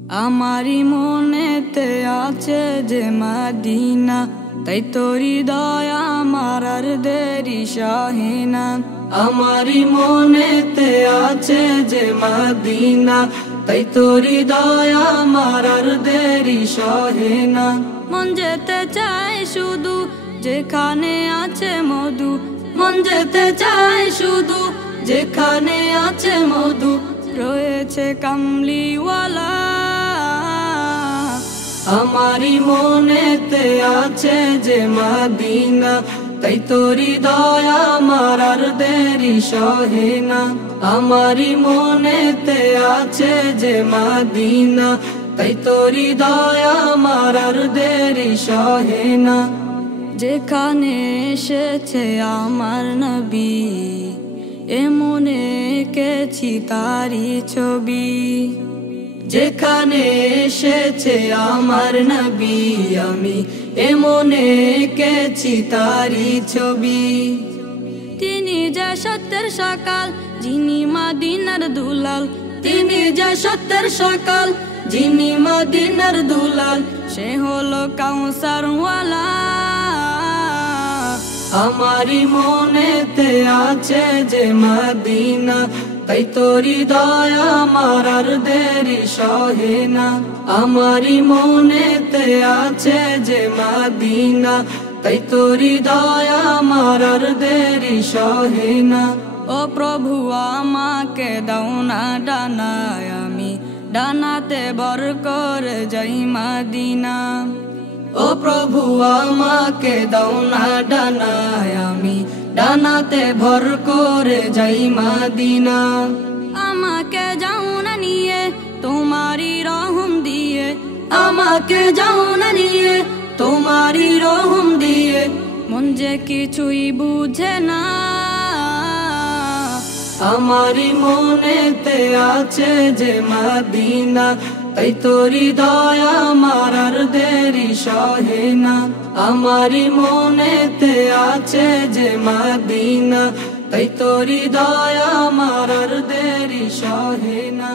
আমারি মনেতে আছে যে মদিনা, তাই তোরি দয়া আমার আর দেরি সহে না। আমারি মনেতে আছে যে মদিনা, তাই তোরি দয়া আমার আর দেরি সহে না। মন যেতে চায় শুধু যেখানে আছে মধু, মন যেতে চায় শুধু যেখানে আছে মধু, রয়েছে কামলিওয়ালা। আমারি মনেতে আছে যে মদিনা, তাই তোরি দয়া আমার আর দেরি সহে না। আমারি মনেতে আছে যে মদিনা, তাই তোরি দয়া আমার আর দেরি সহে না। যেখানে এসেছে আমার নবী, এমনে এঁকেছি তারি ছবি। যেখানে এসেছে আমার নবী, আমি এমনে এঁকেছি তারি ছবি। তিনি যে সত্যের সকাল, যিনি মদিনার দুলাল, তিনি যে সত্যের সকাল, যিনি মদিনার দুলাল, সে হলো কাউসারওয়ালা। আমারি মনেতে আছে যে মদিনা, তাই তোরি দয়া আমার আর দেরি সহে না। আমারি মনেতে আছে যে মদিনা, তাই তোরি দয়া আমার আর দেরি সহে না। ও প্রভু আমাকে দাও না ডানায়, আমি ডানাতে বর করে যাই মদিনা। ও প্রভু আমাকে দাও না ডানায়, আমি ডানাতে ভর করে যাই মদিনা। আমাকে যাও না নিয়ে তোমারি রহম দিয়ে, আমাকে যাও না নিয়ে তোমারি রহম দিয়ে, মন যে কিছুই বুঝে না। আমারি মনেতে আছে যে মদিনা, তাই তোরি দয়া আমার আর দেরি সহে না। আমারি মনেতে আছে যে মদিনা, তাই তোরি দয়া আমার আর দেরি সহে না।